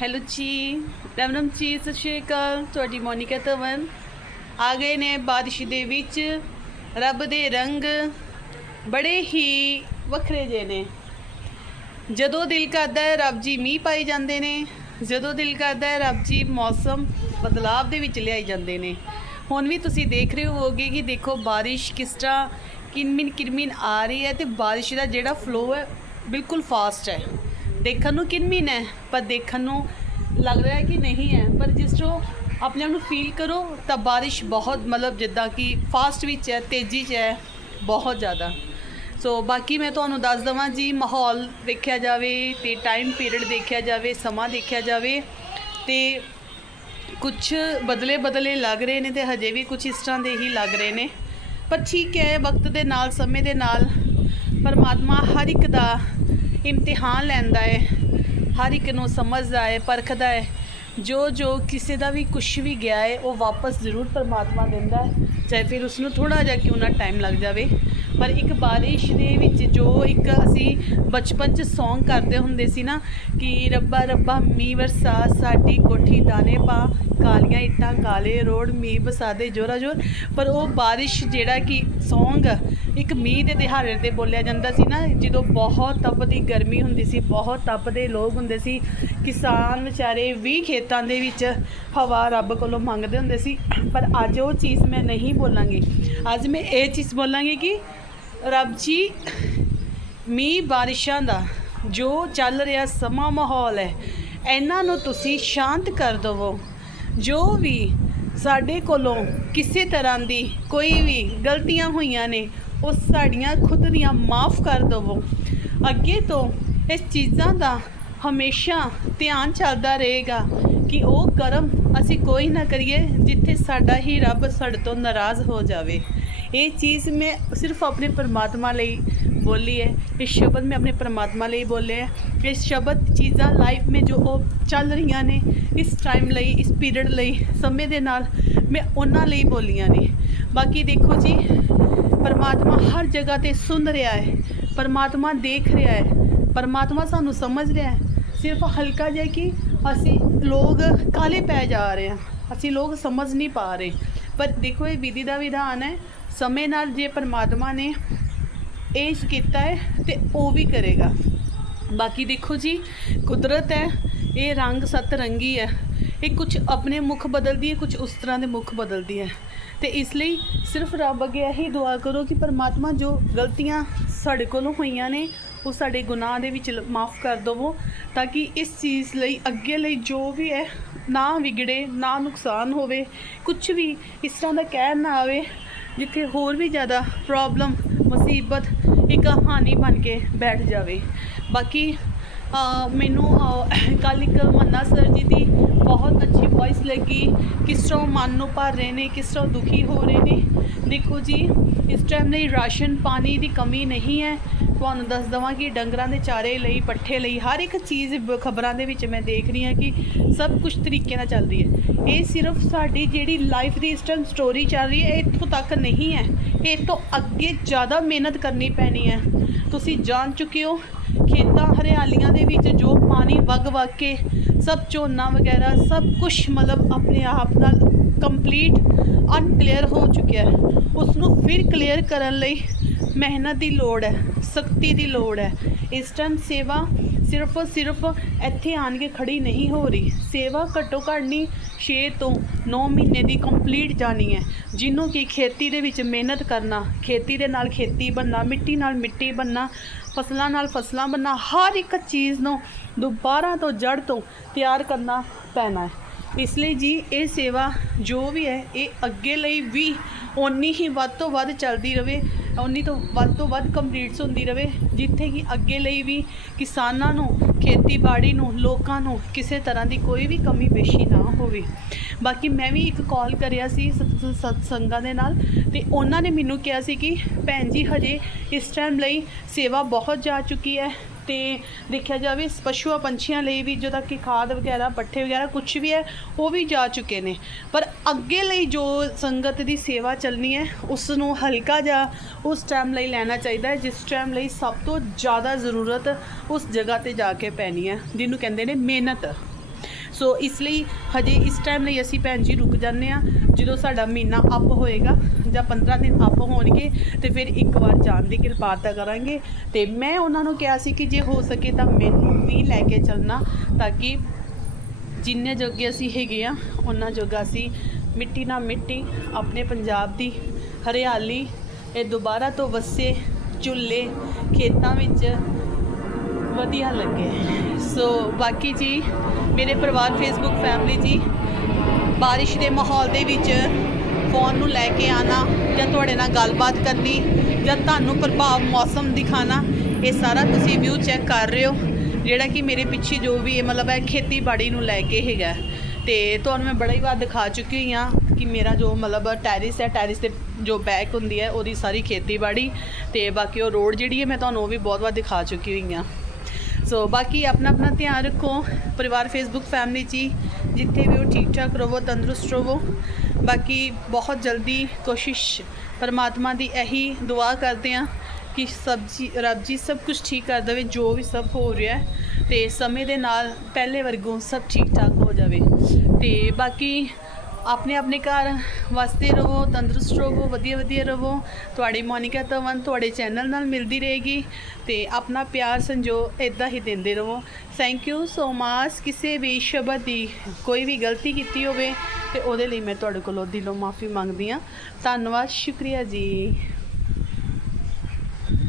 Hello ਜੀ ਰਮਨਮ ਜੀ ਸਤਿ ਸ਼੍ਰੀ ਅਕਾਲ ਤੁਹਾਡੀ ਮੋਨਿਕਾ ਧਵਨ ਆ ਗਏ ਨੇ ਬਾਰਿਸ਼ ਦੇ ਵਿੱਚ ਰੱਬ ਦੇ ਰੰਗ ਬੜੇ ਹੀ ਵੱਖਰੇ ਜੇ ਨੇ ਜਦੋਂ ਦਿਲ ਕਰਦਾ ਹੈ ਰੱਬ ਜੀ ਮੀਂਹ ਪਾਈ ਜਾਂਦੇ ਨੇ ਜਦੋਂ ਦਿਲ ਕਰਦਾ ਹੈ ਰੱਬ ਜੀ ਮੌਸਮ ਬਦਲਾਵ ਦੇ ਵਿੱਚ ਲਿਆਈ ਜਾਂਦੇ ਨੇ ਹੁਣ ਵੀ ਤੁਸੀਂ ਦੇਖ ਰਹੇ ਹੋਗੇ ਕਿ ਦੇਖੋ ਬਾਰਿਸ਼ ਕਿਸ ਤਰ੍ਹਾਂ ਕਿਨਮਿਨ ਕਿਰਮਿਨ ਆ ਰਹੀ ਹੈ ਤੇ ਬਾਰਿਸ਼ ਦਾ ਜਿਹੜਾ ਫਲੋ ਹੈ ਬਿਲਕੁਲ ਫਾਸਟ ਹੈ ਦੇਖਣ ਨੂੰ ਕਿਨਮਿਨ ਹੈ, ਪਰ ਦੇਖਣ ਨੂੰ ਲੱਗ ਰਿਹਾ ਹੈ ਕਿ ਨਹੀਂ ਹੈ। ਪਰ ਜਿਸ ਤੋਂ ਆਪਣੇ ਆਪ ਨੂੰ ਫੀਲ ਕਰੋ, ਤਾਂ ਬਾਰਿਸ਼ ਬਹੁਤ, ਮਤਲਬ ਜਿੱਦਾਂ ਕਿ ਫਾਸਟ ਵਿੱਚ ਹੈ, ਤੇਜ਼ੀ 'ਚ ਹੈ, ਬਹੁਤ ਜ਼ਿਆਦਾ। ਸੋ ਬਾਕੀ ਮੈਂ ਤੁਹਾਨੂੰ ਦੱਸ ਦਵਾਂ ਜੀ, ਮਾਹੌਲ ਦੇਖਿਆ ਜਾਵੇ, ਤੇ ਟਾਈਮ ਪੀਰੀਅਡ ਦੇਖਿਆ ਜਾਵੇ, ਸਮਾਂ ਦੇਖਿਆ ਜਾਵੇ, ਤੇ ਕੁਝ ਬਦਲੇ ਬਦਲੇ ਲੱਗ ਰਹੇ ਨੇ ਤੇ ਹਜੇ ਵੀ ਕੁਝ ਇਸ ਤਰ੍ਹਾਂ ਦੇ ਹੀ ਲੱਗ ਰਹੇ ਨੇ। ਪਰ ਠੀਕ ਹੈ, ਵਕਤ ਦੇ ਨਾਲ, ਸਮੇਂ ਦੇ ਨਾਲ, ਪਰਮਾਤਮਾ ਹਰ ਇੱਕ ਦਾ ਇਮਤਿਹਾਨ ਲੈਂਦਾ ਹੈ, ਹਰ ਇੱਕ ਨੂੰ ਸਮਝਦਾ ਹੈ, ਪਰਖਦਾ ਹੈ। ਜੋ ਜੋ ਕਿਸੇ ਦਾ ਵੀ ਕੁਝ ਵੀ ਗਿਆ ਹੈ, ਉਹ ਵਾਪਸ ਜ਼ਰੂਰ ਪਰਮਾਤਮਾ ਦਿੰਦਾ ਹੈ, ਚਾਹੇ ਫਿਰ ਉਸ ਨੂੰ ਥੋੜਾ ਜਿਹਾ ਕਿਉਂ ਨਾ ਟਾਈਮ ਲੱਗ ਜਾਵੇ। ਪਰ ਇੱਕ ਬਾਰਿਸ਼ ਦੇ ਵਿੱਚ ਜੋ ਇੱਕ ਅਸੀਂ ਬਚਪਨ 'ਚ Song ਕਰਦੇ ਹੁੰਦੇ ਸੀ ਨਾ, ਕਿ ਰੱਬਾ ਰੱਬਾ ਮੀਂਹ ਵਰਸਾ, ਸਾਡੀ ਕੋਠੀ ਦਾਣੇ ਪਾ, ਕਾਲੀਆਂ ਇੱਟਾਂ ਕਾਲੇ ਰੋਡ ਮੀਂਹ ਵਸਾ ਦੇ ਜੋਰਾ ਜੋਰ। ਪਰ ਉਹ ਬਾਰਿਸ਼ ਜਿਹੜਾ ਕਿ Song ਇੱਕ ਮੀਂਹ ਦੇ ਦਿਹਾੜੇ ਤੇ ਬੋਲਿਆ ਜਾਂਦਾ ਸੀ ਨਾ, ਜਦੋਂ ਬਹੁਤ ਤਪਦੀ ਗਰਮੀ ਹੁੰਦੀ ਸੀ, ਬਹੁਤ ਤਪਦੇ ਲੋਕ ਹੁੰਦੇ ਸੀ, ਕਿਸਾਨ ਵਿਚਾਰੇ ਵੀ ਖੇਤਾਂ ਦੇ ਵਿੱਚ ਹਵਾ ਰੱਬ ਕੋਲੋਂ ਮੰਗਦੇ ਹੁੰਦੇ ਸੀ। ਪਰ ਅੱਜ ਉਹ ਚੀਜ਼ ਮੈਂ ਨਹੀਂ ਬੋਲਾਂਗੀ। ਅੱਜ ਮੈਂ ਇਹ ਚੀਜ਼ ਬੋਲਾਂਗੀ ਕਿ ਰੱਬ ਜੀ ਮੀਂਹ ਬਾਰਿਸ਼ਾਂ ਦਾ ਜੋ ਚੱਲ ਰਿਹਾ ਸਮਾਂ ਮਾਹੌਲ ਹੈ, ਇਹਨਾਂ ਨੂੰ ਤੁਸੀਂ ਸ਼ਾਂਤ ਕਰ ਦਵੋ। ਜੋ ਵੀ ਸਾਡੇ ਕੋਲੋਂ ਕਿਸੇ ਤਰ੍ਹਾਂ ਦੀ ਕੋਈ ਵੀ ਗਲਤੀਆਂ ਹੋਈਆਂ ਨੇ, ਉਹ ਸਾਡੀਆਂ ਖੁਦ ਦੀਆਂ ਮਾਫ ਕਰ ਦਵੋ। ਅੱਗੇ ਤੋਂ ਇਸ ਚੀਜ਼ਾਂ ਦਾ ਹਮੇਸ਼ਾ ਧਿਆਨ ਚੱਲਦਾ ਰਹੇਗਾ ਕਿ ਉਹ ਕਰਮ ਅਸੀਂ ਕੋਈ ਨਾ ਕਰੀਏ, ਜਿੱਥੇ ਸਾਡਾ ਹੀ ਰੱਬ ਸਾਡੇ ਤੋਂ ਨਾਰਾਜ਼ ਹੋ ਜਾਵੇ। ਇਹ ਚੀਜ਼ ਮੈਂ ਸਿਰਫ ਆਪਣੇ ਪਰਮਾਤਮਾ ਲਈ ਬੋਲੀ ਹੈ। ਇਹ ਸ਼ਬਦ ਮੈਂ ਆਪਣੇ ਪਰਮਾਤਮਾ ਲਈ ਬੋਲੇ ਹੈ। ਇਹ ਸ਼ਬਦ ਚੀਜ਼ਾਂ ਲਾਈਫ ਮੇ ਜੋ ਉਹ ਚੱਲ ਰਹੀਆਂ ਨੇ, ਇਸ ਟਾਈਮ ਲਈ, ਇਸ ਪੀਰੀਅਡ ਲਈ, ਸਮੇਂ ਦੇ ਨਾਲ ਮੈਂ ਉਹਨਾਂ ਲਈ ਬੋਲੀਆਂ ਨੇ। ਬਾਕੀ ਦੇਖੋ ਜੀ, ਪਰਮਾਤਮਾ ਹਰ ਜਗ੍ਹਾ ਤੇ ਸੁਣ ਰਿਹਾ ਹੈ, ਪਰਮਾਤਮਾ ਦੇਖ ਰਿਹਾ ਹੈ, ਪਰਮਾਤਮਾ ਸਾਨੂੰ ਸਮਝ ਰਿਹਾ ਹੈ। ਸਿਰਫ ਹਲਕਾ ਜਿਹਾ ਕਿ ਅਸੀਂ ਲੋਕ ਕਾਲੇ ਪੈ ਜਾ ਰਹੇ ਹਾਂ, ਅਸੀਂ ਲੋਕ ਸਮਝ ਨਹੀਂ ਪਾ ਰਹੇ। ਪਰ ਦੇਖੋ ਇਹ ਵਿਧੀ ਦਾ ਵਿਧਾਨ ਹੈ ਸਮੇਂ ਨਾਲ ਜੇ ਪਰਮਾਤਮਾ ਨੇ ਇਹ ਕੀਤਾ ਹੈ ਤੇ ਉਹ ਵੀ ਕਰੇਗਾ। ਬਾਕੀ ਦੇਖੋ ਜੀ, ਕੁਦਰਤ ਹੈ, ਇਹ ਰੰਗ ਸਤ ਰੰਗੀ ਹੈ। ਇਹ ਕੁਝ ਆਪਣੇ ਮੁਖ ਬਦਲਦੀ ਹੈ ਕੁਝ ਉਸ ਤਰ੍ਹਾਂ ਦੇ ਮੁਖ ਬਦਲਦੀ ਹੈ। ਤੇ ਇਸ ਲਈ ਸਿਰਫ ਰੱਬ ਅੱਗੇ ਇਹੀ ਦੁਆ ਕਰੋ ਕਿ ਪਰਮਾਤਮਾ ਜੋ ਗਲਤੀਆਂ ਸਾਡੇ ਕੋਲੋਂ ਹੋਈਆਂ ਨੇ, ਉਹ ਸਾਡੇ ਗੁਨਾਹ ਦੇ ਵਿੱਚ ਮਾਫ ਕਰ ਦਵੋ, ਤਾਂ ਕਿ ਇਸ ਚੀਜ਼ ਲਈ, ਅੱਗੇ ਲਈ ਜੋ ਵੀ ਹੈ, ਨਾ ਵਿਗੜੇ, ਨਾ ਨੁਕਸਾਨ ਹੋਵੇ ਕੁਝ ਵੀ ਇਸ ਤਰ੍ਹਾਂ ਦਾ ਕਹਿਰ ਨਾ ਆਵੇ ਜਿੱਥੇ ਹੋਰ ਵੀ ਜ਼ਿਆਦਾ ਪ੍ਰੋਬਲਮ ਮੁਸੀਬਤ ਇੱਕ ਹਾਨੀ ਬਣ ਕੇ ਬੈਠ ਜਾਵੇ। ਬਾਕੀ ਮੈਨੂੰ ਕੱਲ ਇੱਕ ਮੰਨਾ ਸਰ ਜੀ ਦੀ ਬਹੁਤ ਅੱਛੀ ਵੌਇਸ ਲੱਗੀ। ਕਿਸ ਤਰ੍ਹਾਂ ਉਹ ਮਨ ਨੂੰ ਭਰ ਰਹੇ ਨੇ, ਕਿਸ ਤਰ੍ਹਾਂ ਦੁਖੀ ਹੋ ਰਹੇ ਨੇ। ਦੇਖੋ ਜੀ, ਇਸ ਟਾਈਮ ਲਈ ਰਾਸ਼ਨ ਪਾਣੀ ਦੀ ਕਮੀ ਨਹੀਂ ਹੈ। ਤੁਹਾਨੂੰ ਦੱਸ ਦਵਾਂ ਕਿ ਡੰਗਰਾਂ ਦੇ ਚਾਰੇ ਲਈ, ਪੱਠੇ ਲਈ, ਹਰ ਇੱਕ ਚੀਜ਼ ਖਬਰਾਂ ਦੇ ਵਿੱਚ ਮੈਂ ਦੇਖ ਰਹੀ ਹਾਂ ਕਿ ਸਭ ਕੁਝ ਤਰੀਕੇ ਨਾਲ ਚੱਲ ਰਹੀ ਹੈ। ਇਹ ਸਿਰਫ ਸਾਡੀ ਜਿਹੜੀ ਲਾਈਫ ਦੀ ਇਸ ਟਾਈਮ ਸਟੋਰੀ ਚੱਲ ਰਹੀ ਹੈ, ਇੱਥੋਂ ਤੱਕ ਨਹੀਂ ਹੈ। ਇਹ ਤੋਂ ਅੱਗੇ ਜ਼ਿਆਦਾ ਮਿਹਨਤ ਕਰਨੀ ਪੈਣੀ ਹੈ। ਤੁਸੀਂ ਜਾਣ ਚੁੱਕੇ ਹੋ ਖੇਤਾਂ ਹਰਿਆਲੀਆਂ ਦੇ ਵਿੱਚ ਜੋ ਪਾਣੀ ਵਗ ਵਗ ਕੇ ਸਭ ਝੋਨਾ ਵਗੈਰਾ ਸਭ ਕੁਝ ਮਤਲਬ ਆਪਣੇ ਆਪ ਨਾਲ ਕੰਪਲੀਟ ਅਨਕਲੀਅਰ ਹੋ ਚੁੱਕਿਆ ਹੈ। ਉਸ ਨੂੰ ਫਿਰ ਕਲੀਅਰ ਕਰਨ ਲਈ ਮਿਹਨਤ ਦੀ ਲੋੜ ਹੈ, ਸਖਤੀ ਦੀ ਲੋੜ ਹੈ। ਇਸ ਟਾਈਮ ਸੇਵਾ ਸਿਰਫ ਸਿਰਫ ਇੱਥੇ ਆਣ ਕੇ ਖੜੀ ਨਹੀਂ ਹੋ ਰਹੀ। ਸੇਵਾ ਘੱਟੋ ਘੱਟ ਨਹੀਂ 6 ਤੋਂ 9 ਮਹੀਨੇ ਦੀ ਕੰਪਲੀਟ ਜਾਣੀ ਹੈ। ਜਿਹਨੂੰ ਕਿ ਖੇਤੀ ਦੇ ਵਿੱਚ ਮਿਹਨਤ ਕਰਨਾ, ਖੇਤੀ ਦੇ ਨਾਲ ਖੇਤੀ ਬੰਨਾ ਮਿੱਟੀ ਨਾਲ ਮਿੱਟੀ ਬੰਨਾ ਫਸਲਾਂ ਨਾਲ ਫਸਲਾਂ ਬੰਨਾ ਹਰ ਇੱਕ ਚੀਜ਼ ਨੂੰ ਦੁਬਾਰਾ ਤੋਂ ਜੜ ਤੋਂ ਤਿਆਰ ਕਰਨਾ ਪੈਣਾ ਹੈ। ਇਸ ਲਈ ਜੀ, ਇਹ ਸੇਵਾ ਜੋ ਵੀ ਹੈ, ਇਹ ਅੱਗੇ ਲਈ ਵੀ ਓਨੀ ਹੀ ਵੱਧ ਤੋਂ ਵੱਧ ਚੱਲਦੀ ਰਵੇ, ਓਨੀ ਤੋਂ ਵੱਧ ਤੋਂ ਵੱਧ ਕੰਪਲੀਟਸ ਹੁੰਦੀ ਰਵੇ, ਜਿੱਥੇ ਕਿ ਅੱਗੇ ਲਈ ਵੀ ਕਿਸਾਨਾਂ ਨੂੰ, ਖੇਤੀਬਾੜੀ ਨੂੰ, ਲੋਕਾਂ ਨੂੰ ਕਿਸੇ ਤਰ੍ਹਾਂ ਦੀ ਕੋਈ ਵੀ ਕਮੀ ਪੇਸ਼ੀ ਨਾ ਹੋਵੇ। ਬਾਕੀ ਮੈਂ ਵੀ ਇੱਕ ਕਾਲ ਕਰਿਆ ਸੀ ਸਤ- ਸਤਸੰਗਾਂ ਦੇ ਨਾਲ ਤੇ ਉਹਨਾਂ ਨੇ ਮੈਨੂੰ ਕਿਹਾ ਸੀ ਕਿ ਭੈਣ ਜੀ, ਹਜੇ ਇਸ ਟਾਈਮ ਲਈ ਸੇਵਾ ਬਹੁਤ ਜਾ ਚੁੱਕੀ ਹੈ। ਤੇ ਦੇਖਿਆ ਜਾਵੇ, ਪਸ਼ੂਆਂ, ਪੰਛੀਆਂ ਲਈ ਵੀ ਜਦੋਂ ਕਿ ਖਾਦ ਵਗੈਰਾ, ਪੱਠੇ ਵਗੈਰਾ ਕੁਝ ਵੀ ਹੈ, ਉਹ ਵੀ ਜਾ ਚੁੱਕੇ ਨੇ। ਪਰ ਅੱਗੇ ਲਈ ਜੋ ਸੰਗਤ ਦੀ ਸੇਵਾ ਚੱਲਣੀ ਹੈ ਉਸ ਨੂੰ ਹਲਕਾ ਜਿਹਾ ਉਸ ਟਾਈਮ ਲਈ ਲੈਣਾ ਚਾਹੀਦਾ ਹੈ, ਜਿਸ ਟਾਈਮ ਲਈ ਸਭ ਤੋਂ ਜ਼ਿਆਦਾ ਜ਼ਰੂਰਤ ਉਸ ਜਗ੍ਹਾ ਤੇ ਜਾ ਕੇ ਪੈਣੀ ਹੈ, ਜਿਹਨੂੰ ਕਹਿੰਦੇ ਨੇ ਮਿਹਨਤ। ਸੋ ਇਸ ਲਈ ਹਜੇ ਇਸ ਟਾਈਮ ਲਈ ਅਸੀਂ ਭੈਣ ਜੀ ਰੁਕ ਜਾਂਦੇ ਆ ਜਦੋਂ ਸਾਡਾ ਮਹੀਨਾ ਅਪ ਹੋਏਗਾ ਜਾਂ 15 ਦਿਨ ਅਪ ਹੋਣਗੇ, ਤੇ ਫਿਰ ਇੱਕ ਵਾਰ ਜਾਣ ਦੀ ਕਿਰਪਾਲਤਾ ਕਰਾਂਗੇ। ਤੇ ਮੈਂ ਉਹਨਾਂ ਨੂੰ ਕਿਹਾ ਸੀ ਕਿ ਜੇ ਹੋ ਸਕੇ ਤਾਂ ਮੈਨੂੰ ਵੀ ਲੈ ਕੇ ਚੱਲਣਾ, ਤਾਂ ਕਿ ਜਿੰਨੇ ਜੋਗੇ ਅਸੀਂ ਹੈਗੇ ਆ ਉਹਨਾਂ ਜੋਗਾ ਅਸੀਂ ਮਿੱਟੀ ਨਾਲ ਮਿੱਟੀ ਆਪਣੇ ਪੰਜਾਬ ਦੀ ਹਰਿਆਲੀ, ਇਹ ਦੁਬਾਰਾ ਤੋਂ ਵਸੇ ਝੁੱਲੇ ਖੇਤਾਂ ਵਿੱਚ ਵਧੀਆ ਲੱਗੇ। ਸੋ ਬਾਕੀ ਜੀ, ਮੇਰੇ ਪਰਿਵਾਰ ਫੇਸਬੁੱਕ ਫੈਮਿਲੀ ਜੀ, ਬਾਰਿਸ਼ ਦੇ ਮਾਹੌਲ ਦੇ ਵਿੱਚ ਫੋਨ ਨੂੰ ਲੈ ਕੇ ਆਣਾ ਜਾਂ ਤੁਹਾਡੇ ਨਾਲ ਗੱਲਬਾਤ ਕਰਨੀ ਜਾਂ ਤੁਹਾਨੂੰ ਪ੍ਰਭਾਵ ਮੌਸਮ ਦਿਖਾਣਾ, ਇਹ ਸਾਰਾ ਤੁਸੀਂ ਵਿਊ ਚੈੱਕ ਕਰ ਰਹੇ ਹੋ। ਜਿਹੜਾ ਕਿ ਮੇਰੇ ਪਿੱਛੇ ਜੋ ਵੀ ਹੈ ਮਤਲਬ ਹੈ, ਖੇਤੀਬਾੜੀ ਨੂੰ ਲੈ ਕੇ ਹੈਗਾ ਤੇ ਤੁਹਾਨੂੰ ਮੈਂ ਬੜਾ ਹੀ ਵਾਰ ਦਿਖਾ ਚੁੱਕੀ ਹੋਈ ਹਾਂ ਕਿ ਮੇਰਾ ਜੋ ਮਤਲਬ ਟੈਰਿਸ ਹੈ ਟੈਰਿਸ ਦੇ ਜੋ ਬੈਕ ਹੁੰਦੀ ਹੈ, ਉਹਦੀ ਸਾਰੀ ਖੇਤੀਬਾੜੀ ਤੇ ਬਾਕੀ ਉਹ ਰੋਡ ਜਿਹੜੀ ਹੈ, ਮੈਂ ਤੁਹਾਨੂੰ ਉਹ ਵੀ ਬਹੁਤ ਵਾਰ ਦਿਖਾ ਚੁੱਕੀ ਹੋਈ ਹਾਂ। ਸੋ ਬਾਕੀ ਆਪਣਾ ਆਪਣਾ ਧਿਆਨ ਰੱਖੋ, ਪਰਿਵਾਰ ਫੇਸਬੁੱਕ ਫੈਮਿਲੀ ਜੀ, ਜਿੱਥੇ ਵੀ ਉਹ ਠੀਕ ਠਾਕ ਰਹੋ, ਤੰਦਰੁਸਤ ਰਹੋ। ਬਾਕੀ ਬਹੁਤ ਜਲਦੀ ਕੋਸ਼ਿਸ਼ ਪਰਮਾਤਮਾ ਦੀ ਇਹੀ ਦੁਆ ਕਰਦੇ ਆ ਕਿ ਸਭ ਜੀ, ਰੱਬ ਜੀ ਸਭ ਕੁਝ ਠੀਕ ਕਰ ਦੇਵੇ, ਜੋ ਵੀ ਸਭ ਹੋ ਰਿਹਾ ਹੈ। ਤੇ ਸਮੇਂ ਦੇ ਨਾਲ ਪਹਿਲੇ ਵਰਗੋਂ ਸਭ ਠੀਕ ਠਾਕ ਹੋ ਜਾਵੇ। ਤੇ ਬਾਕੀ ਆਪਣੇ ਆਪਣੇ ਘਰ ਵਸਦੇ ਰਹੋ, ਤੰਦਰੁਸਤ ਰਹੋ, ਵਧੀਆ ਵਧੀਆ ਰਹੋ। ਤੁਹਾਡੀ ਮੋਨਿਕਾ ਤਵਨ ਤੁਹਾਡੇ ਚੈਨਲ ਨਾਲ ਮਿਲਦੀ ਰਹੇਗੀ ਤੇ ਆਪਣਾ ਪਿਆਰ ਸੰਜੋ ਇਦਾਂ ਹੀ ਦਿੰਦੇ ਰਹੋ। ਥੈਂਕ ਯੂ ਸੋ ਮਚ ਕਿਸੇ ਵੀ ਸ਼ਬਦ ਦੀ ਕੋਈ ਵੀ ਗਲਤੀ ਕੀਤੀ ਹੋਵੇ ਤੇ ਉਹਦੇ ਲਈ ਮੈਂ ਤੁਹਾਡੇ ਕੋਲੋਂ ਦਿਲੋਂ ਮਾਫੀ ਮੰਗਦੀ ਹਾਂ। ਧੰਨਵਾਦ, ਸ਼ੁਕਰੀਆ ਜੀ।